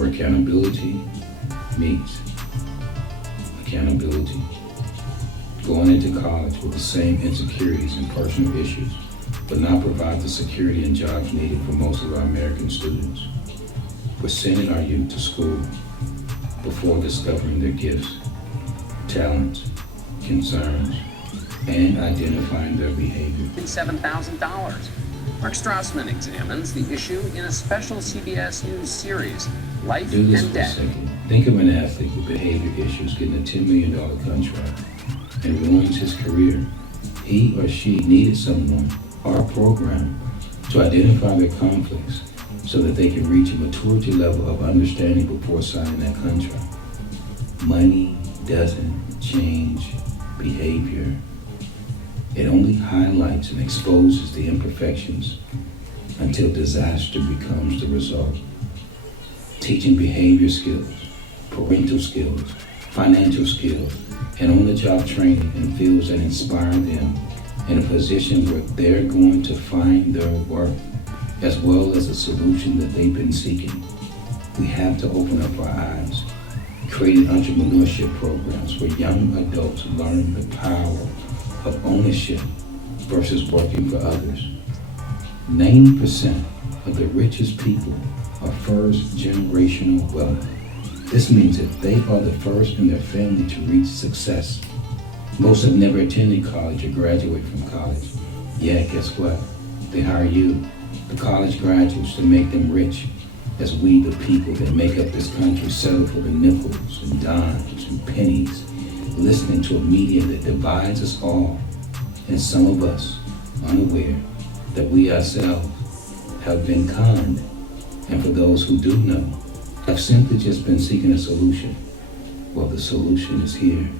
where accountability meets accountability. Going into college with the same insecurities and personal issues, but not provide the security and jobs needed for most of our American students. We're sending our youth to school before discovering their gifts, talents, concerns, and identifying their behavior. $7,000. Mark Strassman examines the issue in a special CBS News series, Life Do this and for a Death. second. Think of an athlete with behavior issues getting a $10 million contract and ruins his career. He or she needed someone or a program to identify their conflicts so that they can reach a maturity level of understanding before signing that contract. Money doesn't change behavior. It only highlights and exposes the imperfections until disaster becomes the result. Teaching behavior skills, parental skills, financial skills, and on-the-job training in fields that inspire them in a position where they're going to find their worth, as well as a solution that they've been seeking. We have to open up our eyes, creating entrepreneurship programs where young adults learn the power of ownership versus working for others. 90% of the richest people are first generational wealth. This means that they are the first in their family to reach success. Most have never attended college or graduate from college. Yeah, guess what? They hire you, the college graduates, to make them rich, as we, the people that make up this country, settle for the nickels and dimes and pennies, listening to a media that divides us all, and some of us unaware that we ourselves have been conned, and for those who do know, have simply just been seeking a solution. Well, the solution is here.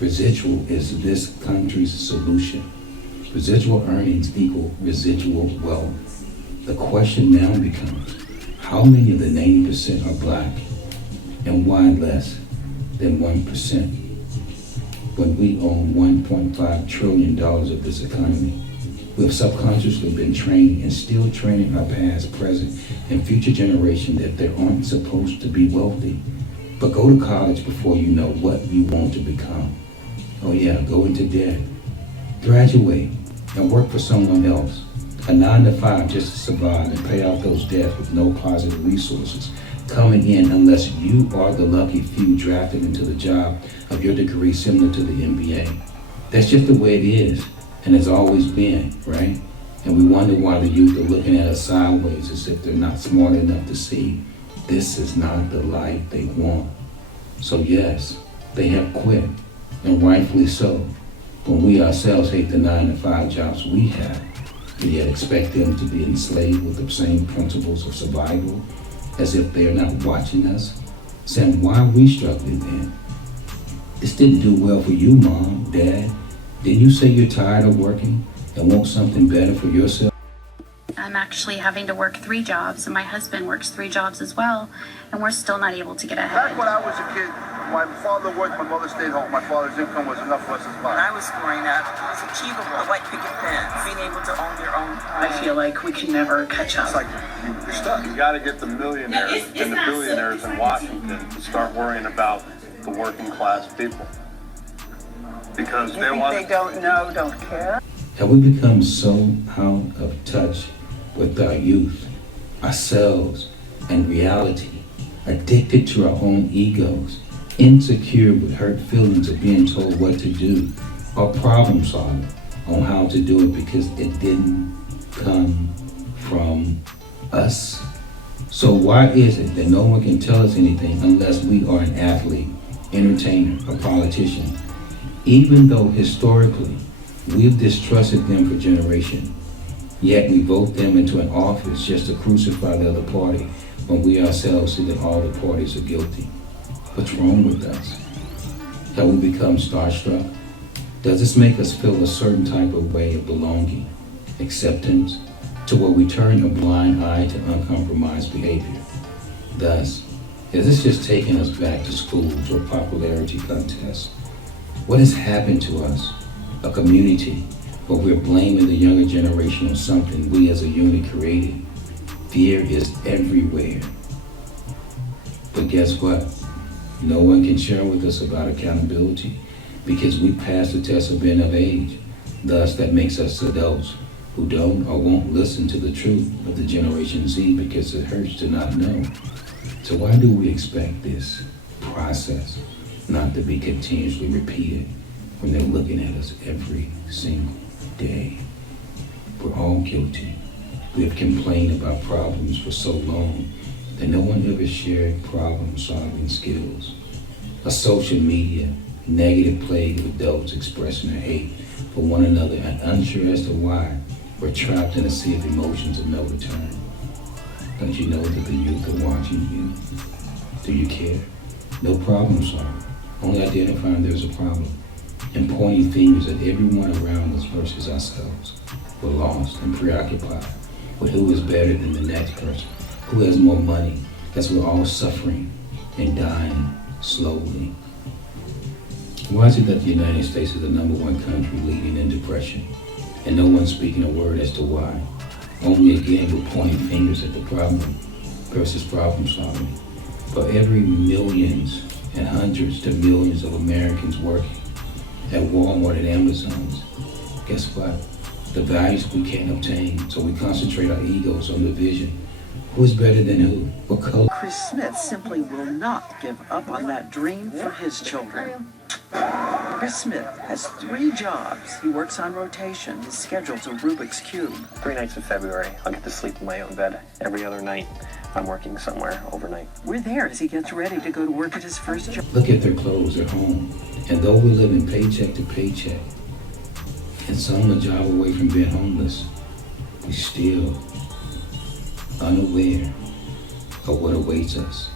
Residual is this country's solution. Residual earnings equal residual wealth. The question now becomes, how many of the 90% are black, and why less than 1%? When we own $1.5 trillion of this economy, we have subconsciously been training and still training our past, present, and future generation that they aren't supposed to be wealthy. But go to college before you know what you want to become. Oh yeah, go into debt, graduate, and work for someone else. A 9-to-5 just to survive and pay off those debts with no positive resources coming in unless you are the lucky few drafted into the job of your degree similar to the MBA. That's just the way it is, and it's always been, right? And we wonder why the youth are looking at us sideways as if they're not smart enough to see this is not the life they want. So yes, they have quit, and rightfully so, when we ourselves hate the 9-to-5 jobs we have, and yet expect them to be enslaved with the same principles of survival as if they are not watching us, saying, why are we struggling then? This didn't do well for you, Mom, Dad. Didn't you say you're tired of working and want something better for yourself? I'm actually having to work 3 jobs, and my husband works 3 jobs as well, and we're still not able to get ahead. Back when I was a kid, my father worked, my mother stayed home. My father's income was enough for us to When survive. I was growing up, it was achievable, like picket fence, being able to own your own home. I feel like we can never catch up. It's like you're stuck. You got to get the millionaires and the billionaires in Washington to start worrying about the working class people. Because You they think want they don't know, don't care? Have we become so out of touch with our youth, ourselves, and reality, addicted to our own egos, insecure with hurt feelings of being told what to do, or problem solving on how to do it because it didn't come from us? So why is it that no one can tell us anything unless we are an athlete, entertainer, or politician? Even though historically we've distrusted them for generations, yet we vote them into an office just to crucify the other party when we ourselves see that all the parties are guilty. What's wrong with us? Have we become starstruck? Does this make us feel a certain type of way of belonging, acceptance, to where we turn a blind eye to uncompromised behavior? Thus, is this just taking us back to school to a popularity contest? What has happened to us? A community where we're blaming the younger generation of something we as a unit created. Fear is everywhere. But guess what? No one can share with us about accountability because we passed the test of being of age. Thus, that makes us adults who don't or won't listen to the truth of the Generation Z because it hurts to not know. So why do we expect this process not to be continuously repeated when they're looking at us every single day? We're all guilty. We have complained about problems for so long that no one ever shared problem-solving skills. A social media negative plague of adults expressing their hate for one another and unsure as to why we're trapped in a sea of emotions of no return. Don't you know that the youth are watching you? Do you care? No problem solving, only identifying there's a problem and pointing fingers at everyone around us versus ourselves. We're lost and preoccupied with who is better than the next person, who has more money, as we're all suffering and dying slowly. Why is it that the United States is the #1 country leading in depression and no one's speaking a word as to why? Only again we're pointing fingers at the problem versus problem solving. For every millions and hundreds to millions of Americans working at Walmart and Amazon's, guess what? The values we can't obtain, so we concentrate our egos on the vision. Who's better than who? What color? Chris Smith simply will not give up on that dream for his children. Chris Smith has 3 jobs. He works on rotation. His schedule's a Rubik's Cube. 3 nights in February, I'll get to sleep in my own bed. Every other night, I'm working somewhere overnight. We're there as he gets ready to go to work at his first job. Look at their clothes at home. And though we're living paycheck to paycheck, and some a job away from being homeless, we still unaware of what awaits us.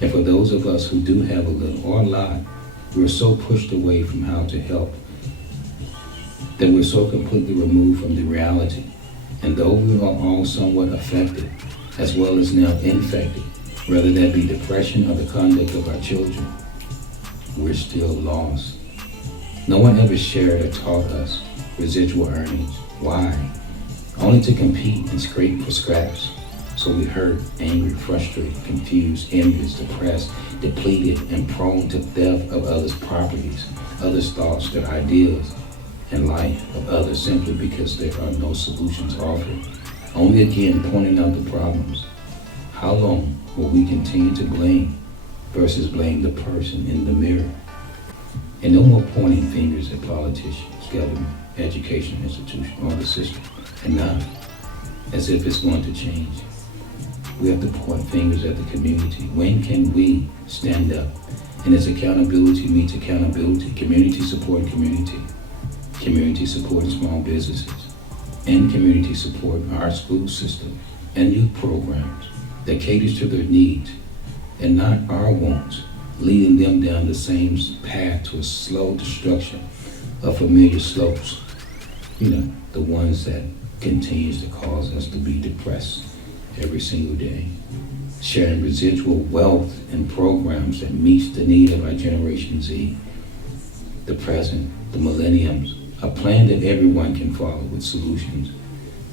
And for those of us who do have a little or a lot, we're so pushed away from how to help that we're so completely removed from the reality. And though we are all somewhat affected, as well as now infected, whether that be depression or the conduct of our children, we're still lost. No one ever shared or taught us residual earnings. Why? Only to compete and scrape for scraps. So we hurt, angry, frustrated, confused, envious, depressed, depleted, and prone to theft of others' properties, others' thoughts, their ideas, and life of others simply because there are no solutions offered. Only again pointing out the problems. How long will we continue to blame versus blame the person in the mirror? And no more pointing fingers at politicians, government, education institution, or the system. And not as if it's going to change. We have to point fingers at the community. When can we stand up? And as accountability meets accountability, community support community, community supporting small businesses, and community support our school system and youth programs that caters to their needs and not our wants, leading them down the same path to a slow destruction of familiar slopes. You know, the ones that continues to cause us to be depressed every single day. Sharing residual wealth and programs that meets the need of our Generation Z, the present, the millenniums, a plan that everyone can follow with solutions.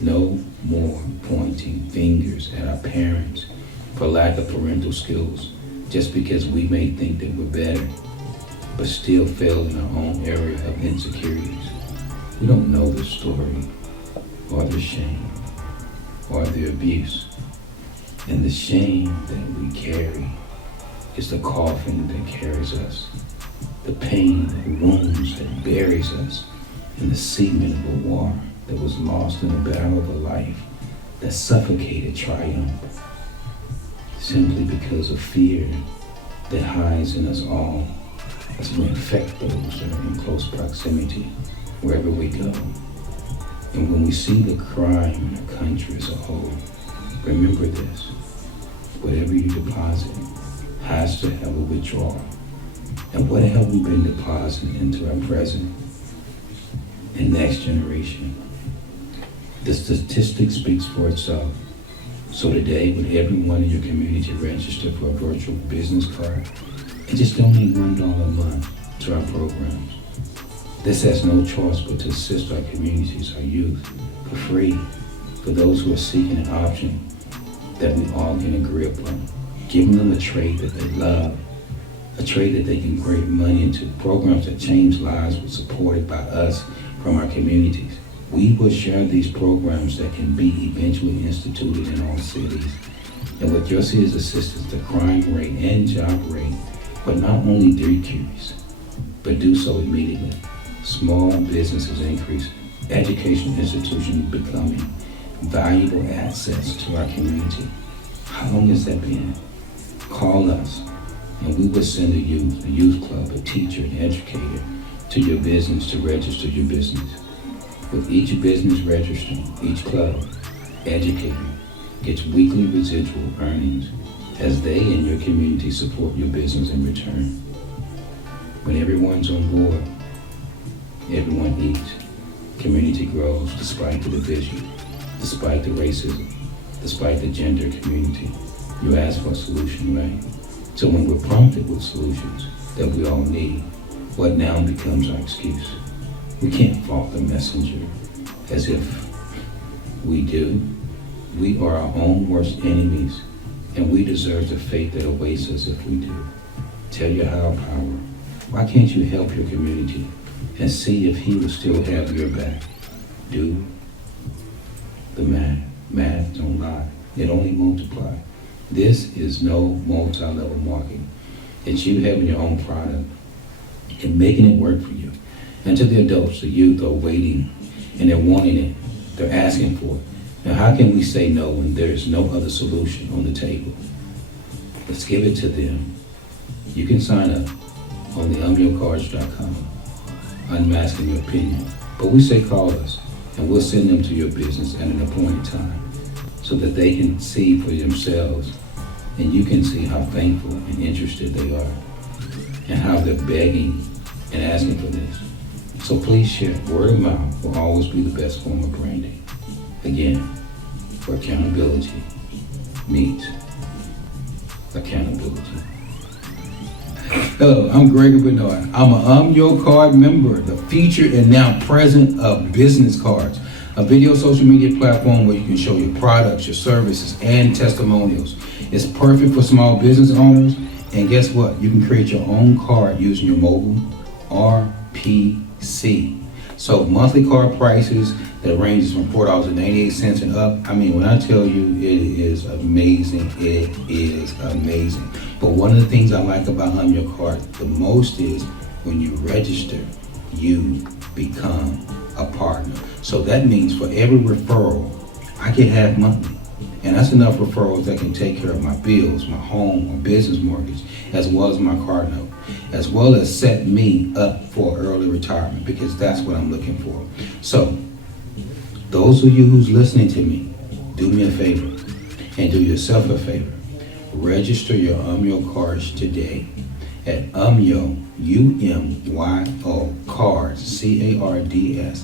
No more pointing fingers at our parents for lack of parental skills just because we may think that we're better, but still fail in our own area of insecurities. We don't know the story or the shame or the abuse. And the shame that we carry is the coffin that carries us, the pain, the wounds that buries us, and the cement of a war that was lost in the battle of a life that suffocated triumph, simply because of fear that hides in us all as we infect those that are in close proximity wherever we go. And when we see the crime in our country as a whole, remember this: whatever you deposit has to have a withdrawal. And what have we been depositing into our present and next generation? The statistic speaks for itself. So today, would everyone in your community register for a virtual business card and just donate $1 a month to our programs? This has no choice but to assist our communities, our youth, for free, for those who are seeking an option that we all can agree upon. giving them a trade that they love, a trade that they can create money into, programs that change lives were supported by us from our communities. We will share these programs that can be eventually instituted in all cities. And with your city's assistance, the crime rate and job rate will not only decrease, but do so immediately. Small businesses increase, education institutions becoming valuable assets to our community. How long has that been? Call us, and we will send a youth club, a teacher, an educator to your business to register your business. With each business registering, each club, educator, gets weekly residual earnings as they and your community support your business in return. When everyone's on board, everyone eats. Community grows despite the division, despite the racism, despite the gender community. You ask for a solution, right? So when we're prompted with solutions that we all need, what now becomes our excuse? We can't fault the messenger as if we do. We are our own worst enemies, and we deserve the fate that awaits us if we do. Tell your higher power, why can't you help your community and see if he will still have your back? Do the math. Math don't lie. It only multiplies. This is no multi-level marketing. It's you having your own product and making it work for you. And to the adults, the youth are waiting and they're wanting it. They're asking for it. Now, how can we say no when there is no other solution on the table? Let's give it to them. You can sign up on the umyocards.com, unmasking your opinion. But we say call us, and we'll send them to your business at an appointed time so that they can see for themselves, and you can see how thankful and interested they are, and how they're begging and asking for this. So please share. Word of mouth will always be the best form of branding. Again, where accountability meets accountability. Hello, I'm Gregory Bernard. I'm Your Card member, the featured and now present of Business Cards, a video social media platform where you can show your products, your services, and testimonials. It's perfect for small business owners, and guess what? You can create your own card using your mobile or PC. So monthly card prices that ranges from $4.88 and up. I mean, when I tell you it is amazing, it is amazing. But one of the things I like about I'm Your Card the most is when you register, you become a partner. So that means for every referral, I get half monthly. And that's enough referrals that can take care of my bills, my home or business mortgage, as well as my car note, as well as set me up for early retirement, because that's what I'm looking for. So those of you who's listening to me, do me a favor and do yourself a favor. Register your Your Cards today at Umyo, UMYO, cards, CARDS.com.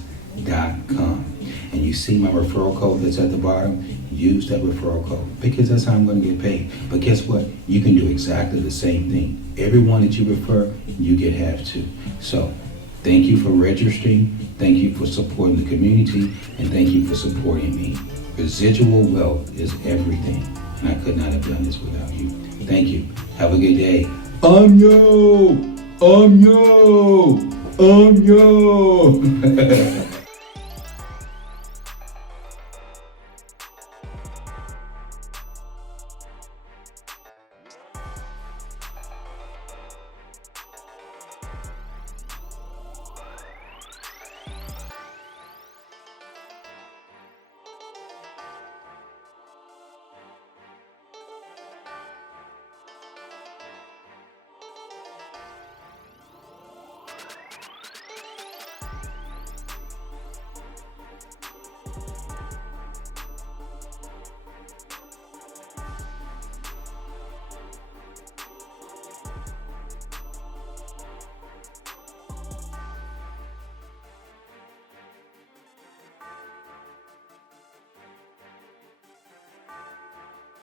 And you see my referral code that's at the bottom? Use that referral code, because that's how I'm going to get paid. But guess what? You can do exactly the same thing. Everyone that you refer, you get half too. So thank you for registering. Thank you for supporting the community. And thank you for supporting me. Residual wealth is everything. And I could not have done this without you. Thank you. Have a good day. Umyo!